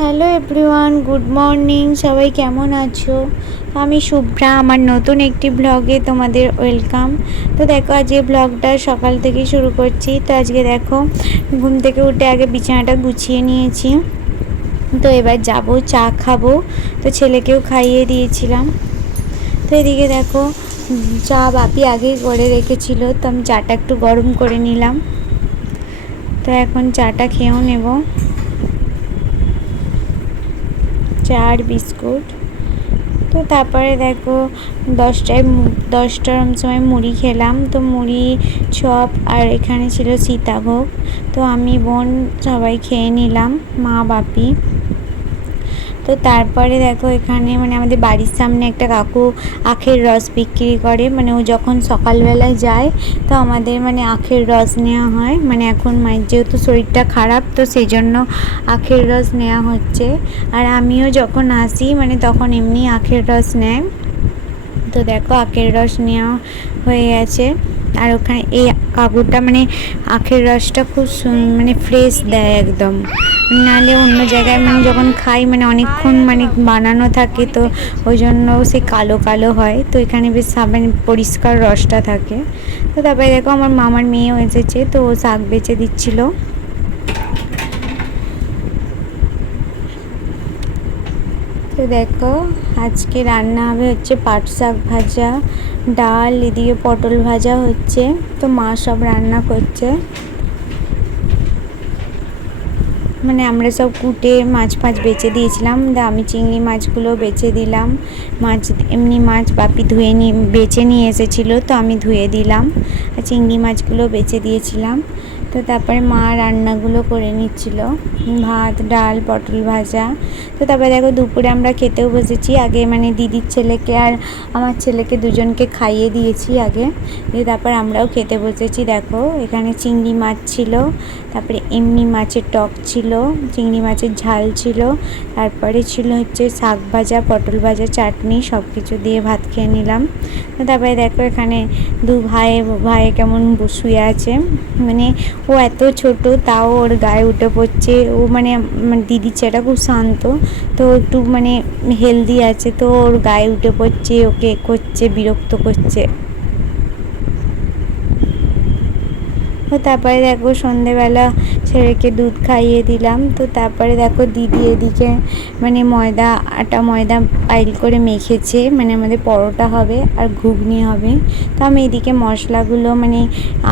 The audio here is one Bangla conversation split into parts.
Hello everyone, good morning. সবাই কেমন আছো? আমি শুভ্রা, আমার নতুন একটি ব্লগে তোমাদের ওয়েলকাম। তো দেখো, আজকে ব্লগটা সকাল থেকে শুরু করছি। তো আজকে দেখো, ঘুম থেকে উঠে আগে বিছানাটা গুছিয়ে নিয়েছি। তো এবার যাব, চা খাবো। তো ছেলেকেও খাইয়ে দিয়েছিলাম। তো এদিকে দেখো, চা বাপি আগেই করে রেখেছিল, তো আমি চাটা একটু গরম করে নিলাম। তো এখন চাটা খেয়েও নেব, চা আর বিস্কুট। তো তারপরে দেখো, দশটার সময় মুড়ি খেলাম। তো মুড়ি, চপ আর এখানে ছিল সীতাভোগ। তো আমি, বোন সবাই খেয়ে নিলাম, মা বাপি। তো তারপরে দেখো, এখানে আমাদের বাড়ির সামনে একটা কাকু আখের রস বিক্রি করে। ও যখন সকালবেলায় যায়, তো আমাদের আখের রস নেওয়া হয়। এখন মায়ের যেহেতু শরীরটা খারাপ, তো সেই জন্য আখের রস নেওয়া হচ্ছে। আর আমিও যখন আসি তখন এমনি আখের রস নেয়। তো দেখো, আখের রস নেওয়া হয়ে গেছে। আর ওখানে এই কাকুটা আখের রসটা খুব ফ্রেশ দেয় একদম। নাহলে অন্য জায়গায় যখন খাই অনেকক্ষণ বানানো থাকে, তো ওই জন্য সে কালো কালো হয়। তো এখানে বেশ পরিষ্কার রসটা থাকে। তো তারপরে দেখো, আমার মামার মেয়েও এসেছে, তো ও শাক বেচে দিচ্ছিল। তো দেখো, আজকে রান্না হবে হচ্ছে পাট শাক ভাজা, ডাল, এদিকে পটল ভাজা হচ্ছে। তো মা সব রান্না করছে। আমরা সব কুটে মাছ বেছে দিয়েছিলাম। আমি চিংড়ি মাছগুলো বেছে দিলাম। এমনি মাছ বাপি বেছে নিয়ে এসেছিলো, তো আমি ধুয়ে দিলাম। আর চিংড়ি মাছগুলো বেছে দিয়েছিলাম। তো তারপরে মা রান্নাগুলো করে নিচ্ছিল, ভাত, ডাল, পটল ভাজা। তো তারপরে দেখো, দুপুরে আমরা খেতেও বসেছি। আগে দিদির ছেলেকে আর আমার ছেলেকে দুজনকে খাইয়ে দিয়েছি আগে, দিয়ে তারপর আমরাও খেতে বসেছি। দেখো, এখানে চিংড়ি মাছ ছিল, তারপরে এমনি মাছের টক ছিল, চিংড়ি মাছের ঝাল ছিল, তারপরে ছিল হচ্ছে শাক ভাজা, পটল ভাজা, চাটনি, সব কিছু দিয়ে ভাত খেয়ে নিলাম। তো তারপরে দেখো, এখানে দু ভাই কেমন শুয়ে আছে। ও এত ছোট, তাও ওর গায়ে উঠে পড়ছে। ও দিদির ছেলেটা খুব শান্ত, তো একটু হেলদি আছে, তো ওর গায়ে উঠে পড়ছে, ওকে করছে, বিরক্ত করছে। তো তারপরে দেখো, সন্ধেবেলা ছেলেকে দুধ খাইয়ে দিলাম। তো তারপরে দেখো, দিদি এদিকে ময়দা পাইল করে মেখেছে। আমাদের পরোটা হবে আর ঘুগনি হবে। তো আমি এদিকে মশলাগুলো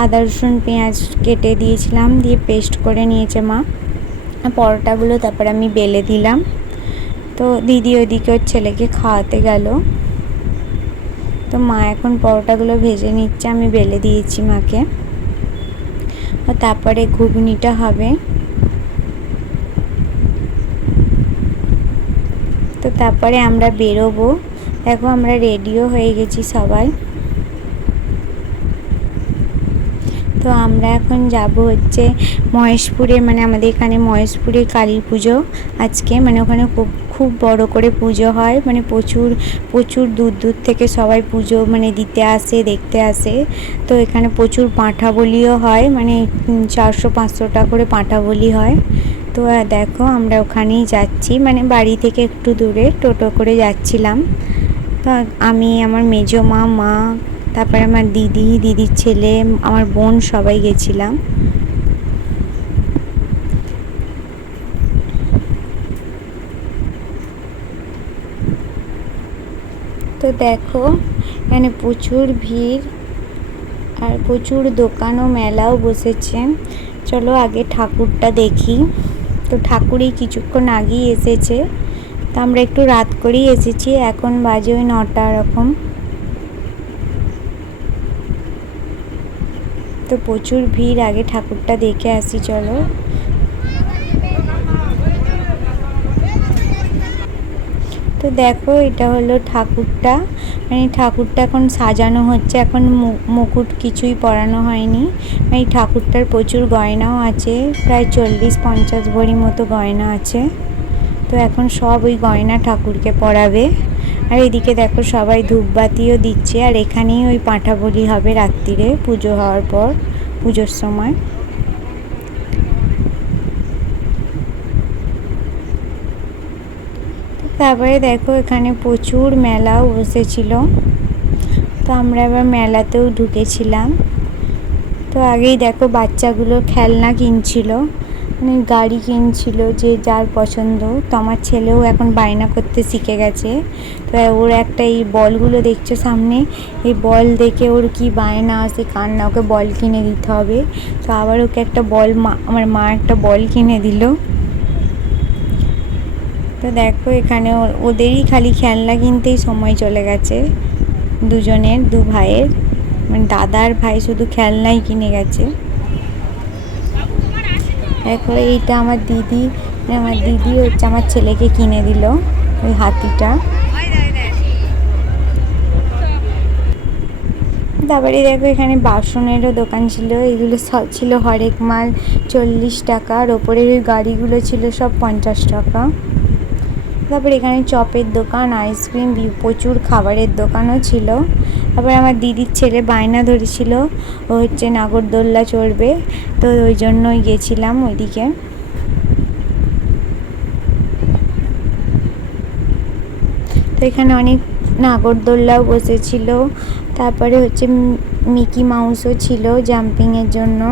আদা রসুন পেঁয়াজ কেটে দিয়েছিলাম, দিয়ে পেস্ট করে নিয়েছে মা। পরোটাগুলো তারপরে আমি বেলে দিলাম। তো দিদি ওইদিকে ওর ছেলেকে খাওয়াতে গেল। তো মা এখন পরোটাগুলো ভেজে নিচ্ছে, আমি বেলে দিয়েছি মাকে। তারপরে ঘুগনিটা হবে। তো তারপরে আমরা বেরোবো। দেখো, আমরা রেডিও হয়ে গেছি সবাই। তো আমরা এখন যাব হচ্ছে মহেশপুরে। আমাদের এখানে মহেশপুরে কালী পুজো আজকে। ওখানে খুব বড় করে পুজো হয়। প্রচুর দূর দূর থেকে সবাই পুজো দিতে আসে, দেখতে আসে। তো এখানে প্রচুর পাঁঠা বলিও হয়, 400-500টা করে পাঁঠা বলি হয়। তো দেখো, আমরা ওখানেই যাচ্ছি, বাড়ি থেকে একটু দূরে টোটো করে যাচ্ছিলাম। তো আমি, আমার মেজো মা, তারপরে আমার দিদির ছেলে, আমার বোন, সবাই গেছিলাম। তো দেখো, এখানে প্রচুর ভিড় আর প্রচুর দোকান ও মেলাও বসেছে। চলো আগে ঠাকুরটা দেখি। তো ঠাকুরই কিছুক্ষণ আগেই এসেছে। তো আমরা একটু রাত করেই এসেছি, এখন বাজে ওই 9টা এরকম। তো প্রচুর ভিড়, আগে ঠাকুরটা দেখে আসি চলো। তো দেখো, এটা হলো ঠাকুরটা। ঠাকুরটা এখন সাজানো হচ্ছে, এখন মুকুট কিছুই পরানো হয়নি। এই ঠাকুরটার প্রচুর গয়নাও আছে, প্রায় 40-50 ভরি মতো গয়না আছে। তো এখন সব ওই গয়না ঠাকুরকে পরাবে। আর এদিকে দেখো, সবাই ধূপবাতিও দিচ্ছে। আর এখানেই ওই পাঁঠা বলি হবে রাত্রিরে, পুজো হওয়ার পর, পুজোর সময়। তারপরে দেখো এখানে প্রচুর মেলাও বসেছিল, তো আমরা এবার মেলাতেও ঢুকেছিলাম। তো আগেই দেখো বাচ্চাগুলো খেলনা কিনছিল, মানে গাড়ি কিনছিল যে যার পছন্দ। তো আমার ছেলেও এখন বায়না করতে শিখে গেছে। তো ওর একটা এই বলগুলো দেখছো সামনে, এই বল দেখে ওর কি বায়না আসে কান্না, ওকে বল কিনে দিতে হবে। তো আবার ওকে একটা বল আমার মা একটা বল কিনে দিল। তো দেখো এখানে ওদেরই খালি খেলনা কিনতেই সময় চলে গেছে, দুজনের, দু ভাইয়ের, মানে দাদার ভাই শুধু খেলনাই কিনে গেছে। দেখো এইটা আমার দিদি হচ্ছে আমার ছেলেকে কিনে দিল ওই হাতিটা। তারপরে দেখো এখানে বাসনেরও দোকান ছিল, এগুলো সব ছিল হরেক মাল 40 টাকা, আর ওপরের গাড়িগুলো ছিল সব 50 টাকা। তারপরে এখানে চপের দোকান, আইসক্রিম, প্রচুর খাবারের দোকানও ছিল। তারপরে আমার দিদির ছেলে বায়না ধরেছিল ও হচ্ছে নাগরদোল্লা চড়বে, তো ওই জন্যই গেছিলাম ওইদিকে। তো এখানে অনেক নাগরদোল্লাও বসেছিল, তারপরে হচ্ছে মিকি মাউসও ছিল জাম্পিংয়ের জন্য।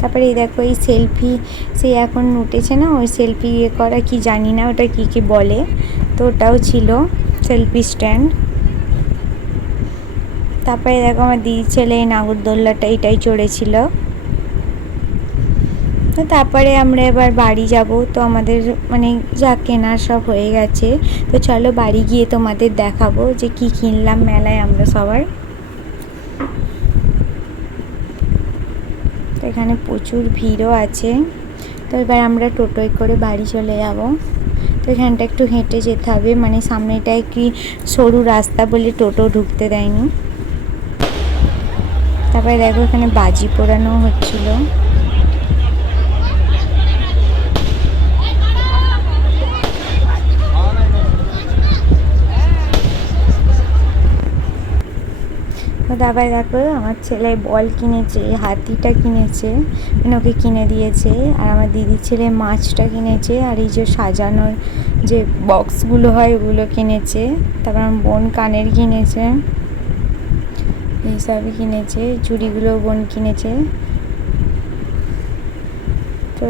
তারপরে এই দেখো এই সেলফি, সে এখন উঠেছে না, ওই সেলফি করা কি জানি না ওটা কি বলে, তো ওটাও ছিল সেলফি স্ট্যান্ড। তারপরে দেখো আমার দিদির ছেলে এই নাগরদোল্লাটা এটাই চড়েছিল। তো তারপরে আমরা এবার বাড়ি যাব, তো আমাদের মানে যা কেনার সব হয়ে গেছে। তো চলো বাড়ি গিয়ে তোমাদের দেখাবো যে কি কিনলাম মেলায় আমরা সবাই। তো এখানে প্রচুর ভিড়ও আছে। তো এবার আমরা টোটোয় করে বাড়ি চলে যাব। তো এখানটা একটু হেঁটে যেতে হবে, মানে সামনেটায় কি সরু রাস্তা বলে টোটো ঢুকতে দেয়নি। তারপরে দেখো এখানে বাজি পোড়ানো হচ্ছিল। তো তারপরে দেখো আমার ছেলে বল কিনেছে, হাতিটা কিনেছে, মানে ওকে কিনে দিয়েছে। আর আমার দিদির ছেলে মাছটা কিনেছে, আর এই যে সাজানোর যে বক্সগুলো হয় ওগুলো কিনেছে। তারপর আমার বোন কানের কিনেছে, এইসবই কিনেছে, চুড়িগুলো বোন কিনেছে। তো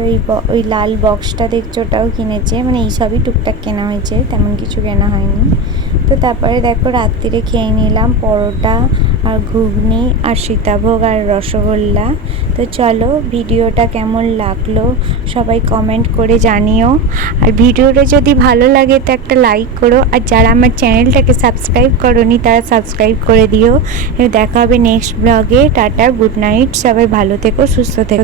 ওই লাল বক্সটা দেখছো ওটাও কিনেছে, মানে এইসবই টুকটাক কেনা হয়েছে, তেমন কিছু কেনা হয়নি। তো তারপরে দেখো রাত্রিরে খেয়ে নিলাম পরোটা আর ঘুগনি আর সীতাভোগ আর রসগোল্লা। তো চলো ভিডিওটা কেমন লাগলো সবাই কমেন্ট করে জানিও, আর ভিডিওটা যদি ভালো লাগে তো একটা লাইক করো, আর যারা আমার চ্যানেলটাকে সাবস্ক্রাইব করোনি তারা সাবস্ক্রাইব করে দিও। দেখা হবে নেক্সট ব্লগে। টাটা, গুড নাইট, সবাই ভালো থেকো, সুস্থ থেকো।